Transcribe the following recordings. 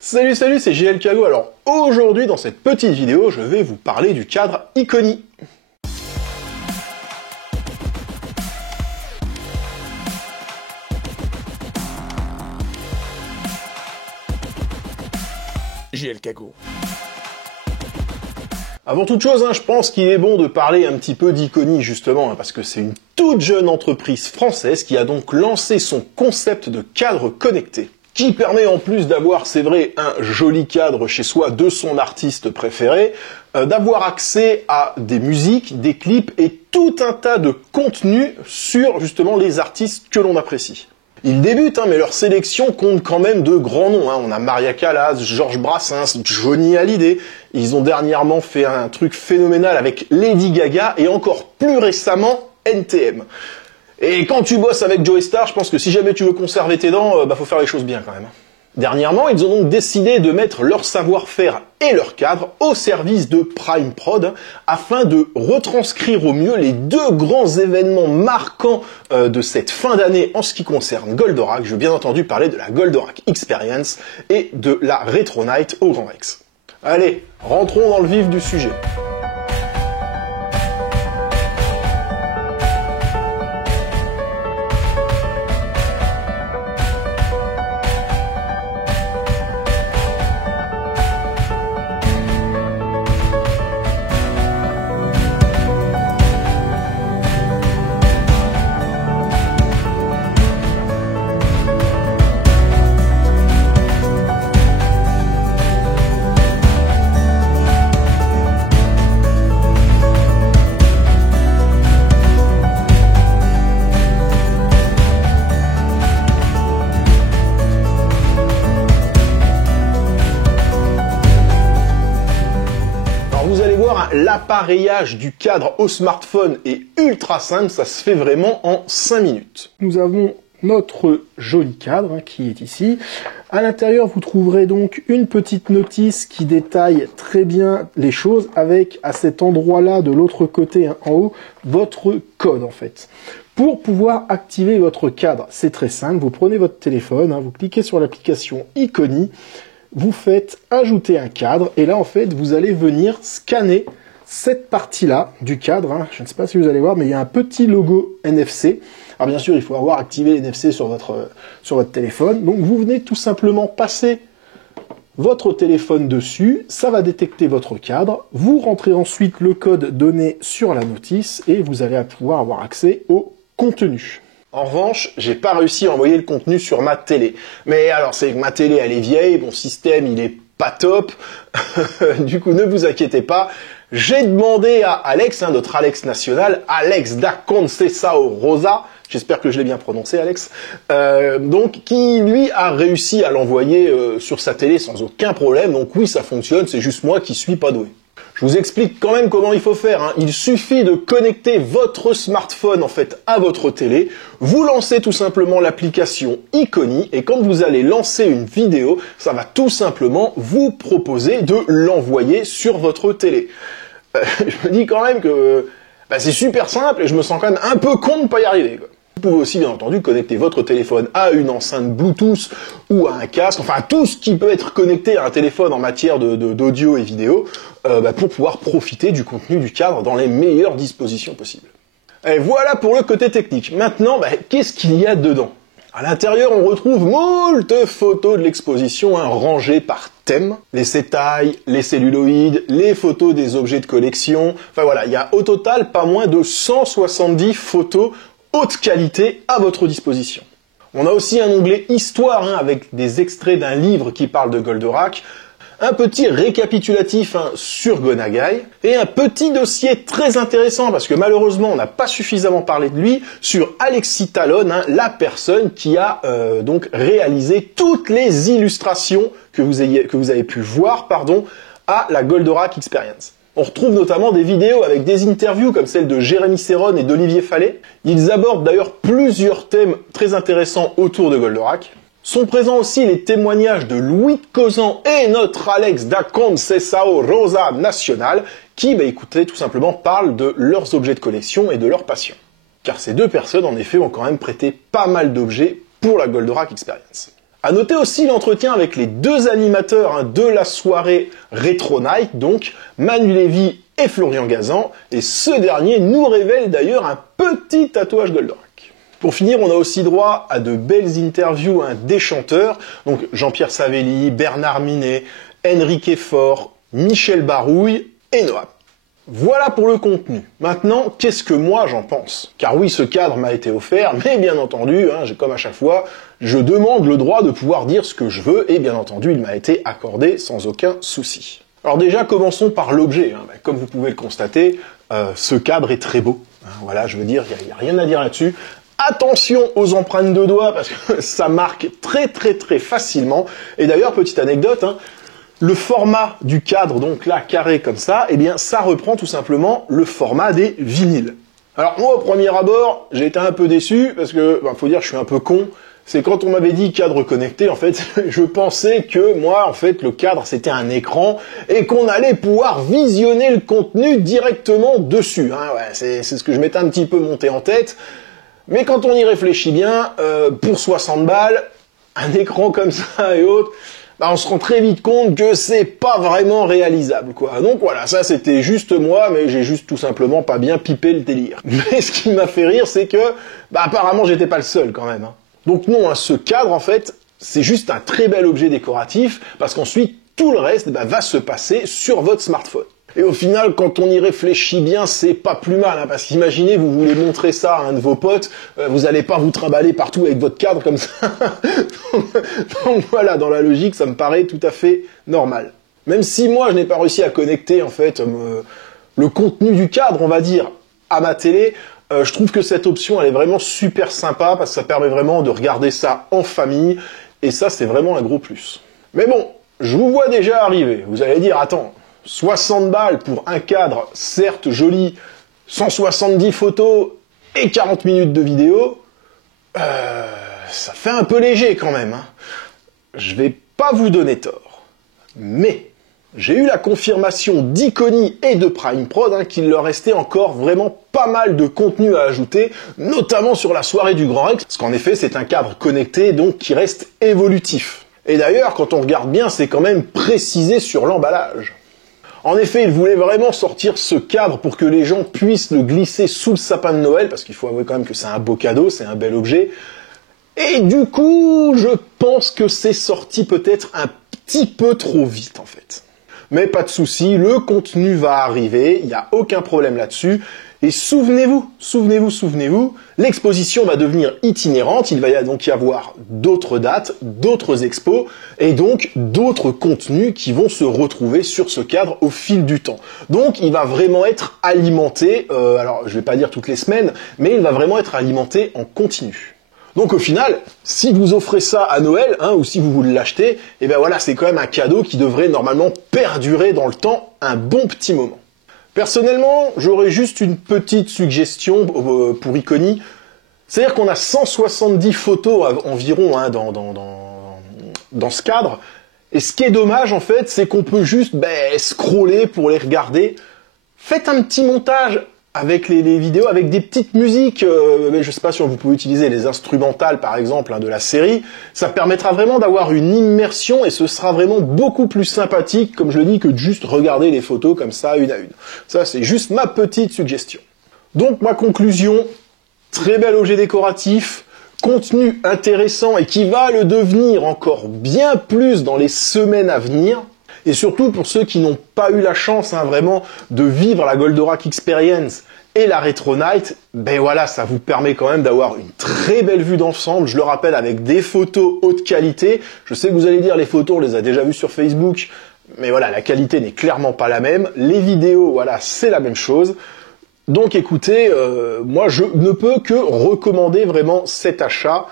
Salut, c'est JL Kago. Alors aujourd'hui dans cette petite vidéo, je vais vous parler du cadre Iconi. JL Kago. Avant toute chose, je pense qu'il est bon de parler un petit peu d'Iconi justement, parce que c'est une toute jeune entreprise française qui a donc lancé son concept de cadre connecté, qui permet en plus d'avoir, c'est vrai, un joli cadre chez soi de son artiste préféré, d'avoir accès à des musiques, des clips et tout un tas de contenus sur justement les artistes que l'on apprécie. Ils débutent, mais leur sélection compte quand même de grands noms. On a Maria Callas, Georges Brassens, Johnny Hallyday. Ils ont dernièrement fait un truc phénoménal avec Lady Gaga et encore plus récemment NTM. Et quand tu bosses avec Joey Starr, je pense que si jamais tu veux conserver tes dents, faut faire les choses bien quand même. Dernièrement, ils ont donc décidé de mettre leur savoir-faire et leur cadre au service de Prime Prod afin de retranscrire au mieux les deux grands événements marquants de cette fin d'année en ce qui concerne Goldorak. Je veux bien entendu parler de la Goldorak Experience et de la Retro Night au Grand Rex. Allez, rentrons dans le vif du sujet. L'appareillage du cadre au smartphone est ultra simple, ça se fait vraiment en 5 minutes. Nous avons notre joli cadre qui est ici. À l'intérieur, vous trouverez donc une petite notice qui détaille très bien les choses avec, à cet endroit-là, de l'autre côté, en haut, votre code en fait. Pour pouvoir activer votre cadre, c'est très simple. Vous prenez votre téléphone, vous cliquez sur l'application Iconi, vous faites ajouter un cadre et là en fait, vous allez venir scanner cette partie-là du cadre, je ne sais pas si vous allez voir, mais il y a un petit logo NFC. Alors bien sûr, il faut avoir activé l'NFC sur votre téléphone. Donc vous venez tout simplement passer votre téléphone dessus, ça va détecter votre cadre. Vous rentrez ensuite le code donné sur la notice et vous allez pouvoir avoir accès au contenu. En revanche, j'ai pas réussi à envoyer le contenu sur ma télé. Mais alors, c'est que ma télé, elle est vieille, mon système, il est pas top. Du coup, ne vous inquiétez pas. J'ai demandé à Alex, notre Alex national, Alex da Conceição Rosa, j'espère que je l'ai bien prononcé, Alex, donc qui lui a réussi à l'envoyer sur sa télé sans aucun problème. Donc oui, ça fonctionne, c'est juste moi qui suis pas doué. Je vous explique quand même comment il faut faire. Il suffit de connecter votre smartphone en fait à votre télé. Vous lancez tout simplement l'application Iconi et quand vous allez lancer une vidéo, ça va tout simplement vous proposer de l'envoyer sur votre télé. Je me dis quand même que c'est super simple et je me sens quand même un peu con de ne pas y arriver, quoi. Vous pouvez aussi bien entendu connecter votre téléphone à une enceinte Bluetooth ou à un casque, enfin tout ce qui peut être connecté à un téléphone en matière d'audio et vidéo pour pouvoir profiter du contenu du cadre dans les meilleures dispositions possibles. Et voilà pour le côté technique. Maintenant, qu'est-ce qu'il y a dedans ? À l'intérieur, on retrouve moult photos de l'exposition rangées par thème. Les sétailles, les celluloïdes, les photos des objets de collection. Enfin voilà, il y a au total pas moins de 170 photos haute qualité à votre disposition. On a aussi un onglet Histoire avec des extraits d'un livre qui parle de Goldorak, un petit récapitulatif sur Go Nagai et un petit dossier très intéressant parce que malheureusement on n'a pas suffisamment parlé de lui sur Alexis Talon, la personne qui a donc réalisé toutes les illustrations que vous avez pu voir à la Goldorak Experience. On retrouve notamment des vidéos avec des interviews comme celle de Jérémy Serron et d'Olivier Fallet. Ils abordent d'ailleurs plusieurs thèmes très intéressants autour de Goldorak. Sont présents aussi les témoignages de Louis Causan et notre Alex da Conceição Rosa National qui, écoutez, tout simplement parlent de leurs objets de collection et de leur passion. Car ces deux personnes, en effet, ont quand même prêté pas mal d'objets pour la Goldorak Experience. À noter aussi l'entretien avec les deux animateurs de la soirée Retro Night, donc Manu Lévy et Florian Gazan, et ce dernier nous révèle d'ailleurs un petit tatouage Goldorak. Pour finir, on a aussi droit à de belles interviews des chanteurs, donc Jean-Pierre Savelli, Bernard Minet, Enrique Faure, Michel Barouille et Noam. Voilà pour le contenu. Maintenant, qu'est-ce que moi j'en pense? Car oui, ce cadre m'a été offert, mais bien entendu, comme à chaque fois, je demande le droit de pouvoir dire ce que je veux, et bien entendu, il m'a été accordé sans aucun souci. Alors déjà, commençons par l'objet. Comme vous pouvez le constater, ce cadre est très beau. Voilà, je veux dire, il n'y a rien à dire là-dessus. Attention aux empreintes de doigts, parce que ça marque très facilement. Et d'ailleurs, petite anecdote, le format du cadre, donc là, carré comme ça, eh bien, ça reprend tout simplement le format des vinyles. Alors moi, au premier abord, j'ai été un peu déçu, parce que, faut dire, je suis un peu con. C'est quand on m'avait dit cadre connecté, en fait, je pensais que moi, en fait, le cadre, c'était un écran, et qu'on allait pouvoir visionner le contenu directement dessus. C'est ce que je m'étais un petit peu monté en tête. Mais quand on y réfléchit bien, pour 60 balles, un écran comme ça et autres, on se rend très vite compte que c'est pas vraiment réalisable, quoi. Donc voilà, ça c'était juste moi, mais j'ai juste tout simplement pas bien pipé le délire. Mais ce qui m'a fait rire, c'est que, apparemment j'étais pas le seul quand même. Donc non, ce cadre, en fait, c'est juste un très bel objet décoratif, parce qu'ensuite, tout le reste va se passer sur votre smartphone. Et au final, quand on y réfléchit bien, c'est pas plus mal, parce qu'imaginez, vous voulez montrer ça à un de vos potes, vous allez pas vous trimballer partout avec votre cadre comme ça. Donc voilà, dans la logique, ça me paraît tout à fait normal. Même si moi, je n'ai pas réussi à connecter, en fait, le contenu du cadre, on va dire, à ma télé, je trouve que cette option, elle est vraiment super sympa, parce que ça permet vraiment de regarder ça en famille, et ça, c'est vraiment un gros plus. Mais bon, je vous vois déjà arriver, vous allez dire, attends, 60 balles pour un cadre, certes joli, 170 photos et 40 minutes de vidéo, ça fait un peu léger quand même. Je vais pas vous donner tort. Mais j'ai eu la confirmation d'Iconi et de Prime Prod qu'il leur restait encore vraiment pas mal de contenu à ajouter, notamment sur la soirée du Grand Rex, parce qu'en effet c'est un cadre connecté donc qui reste évolutif. Et d'ailleurs, quand on regarde bien, c'est quand même précisé sur l'emballage. En effet, ils voulaient vraiment sortir ce cadre pour que les gens puissent le glisser sous le sapin de Noël, parce qu'il faut avouer quand même que c'est un beau cadeau, c'est un bel objet. Et du coup, je pense que c'est sorti peut-être un petit peu trop vite, en fait. Mais pas de souci, le contenu va arriver, il n'y a aucun problème là-dessus. Et souvenez-vous, l'exposition va devenir itinérante, il va donc y avoir d'autres dates, d'autres expos, et donc d'autres contenus qui vont se retrouver sur ce cadre au fil du temps. Donc il va vraiment être alimenté, alors je vais pas dire toutes les semaines, mais il va vraiment être alimenté en continu. Donc au final, si vous offrez ça à Noël, ou si vous voulez l'acheter, et ben voilà, c'est quand même un cadeau qui devrait normalement perdurer dans le temps un bon petit moment. Personnellement, j'aurais juste une petite suggestion pour Iconi. C'est-à-dire qu'on a 170 photos environ dans ce cadre. Et ce qui est dommage, en fait, c'est qu'on peut juste scroller pour les regarder. Faites un petit montage avec les vidéos, avec des petites musiques. Je sais pas si vous pouvez utiliser les instrumentales, par exemple, de la série. Ça permettra vraiment d'avoir une immersion et ce sera vraiment beaucoup plus sympathique, comme je le dis, que de juste regarder les photos comme ça, une à une. Ça, c'est juste ma petite suggestion. Donc, ma conclusion, très bel objet décoratif, contenu intéressant et qui va le devenir encore bien plus dans les semaines à venir. Et surtout pour ceux qui n'ont pas eu la chance vraiment de vivre la Goldorak Experience et la Retro Night, voilà, ça vous permet quand même d'avoir une très belle vue d'ensemble, je le rappelle, avec des photos haute qualité. Je sais que vous allez dire les photos, on les a déjà vues sur Facebook, mais voilà, la qualité n'est clairement pas la même. Les vidéos, voilà, c'est la même chose. Donc écoutez, moi je ne peux que recommander vraiment cet achat.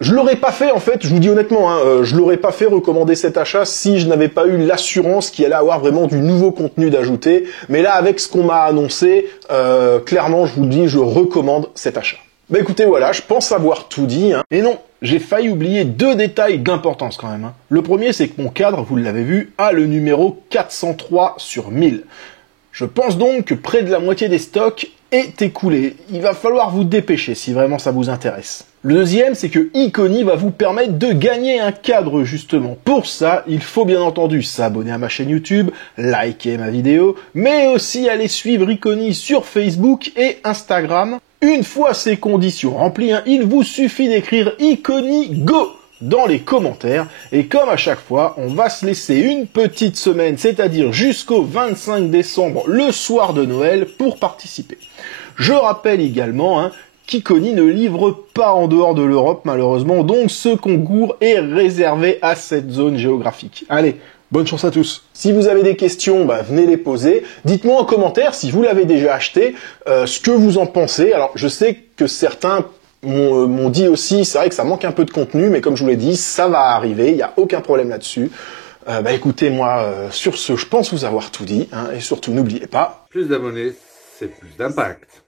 Je l'aurais pas fait, en fait, je vous dis honnêtement, je l'aurais pas fait recommander cet achat si je n'avais pas eu l'assurance qu'il allait avoir vraiment du nouveau contenu d'ajouter. Mais là, avec ce qu'on m'a annoncé, clairement, je vous le dis, je recommande cet achat. Écoutez, voilà, je pense avoir tout dit. Et non, j'ai failli oublier deux détails d'importance quand même. Le premier, c'est que mon cadre, vous l'avez vu, a le numéro 403 sur 1000. Je pense donc que près de la moitié des stocks est écoulé. Il va falloir vous dépêcher si vraiment ça vous intéresse. Le deuxième, c'est que Iconi va vous permettre de gagner un cadre justement. Pour ça, il faut bien entendu s'abonner à ma chaîne YouTube, liker ma vidéo, mais aussi aller suivre Iconi sur Facebook et Instagram. Une fois ces conditions remplies, il vous suffit d'écrire Iconi Go dans les commentaires, et comme à chaque fois, on va se laisser une petite semaine, c'est-à-dire jusqu'au 25 décembre, le soir de Noël, pour participer. Je rappelle également qu'Iconi ne livre pas en dehors de l'Europe, malheureusement, donc ce concours est réservé à cette zone géographique. Allez, bonne chance à tous. Si vous avez des questions, venez les poser. Dites-moi en commentaire si vous l'avez déjà acheté, ce que vous en pensez. Alors, je sais que certains m'ont dit aussi, c'est vrai que ça manque un peu de contenu, mais comme je vous l'ai dit, ça va arriver, il n'y a aucun problème là-dessus. Écoutez, moi, sur ce, je pense vous avoir tout dit, et surtout, n'oubliez pas... Plus d'abonnés, c'est plus d'impact.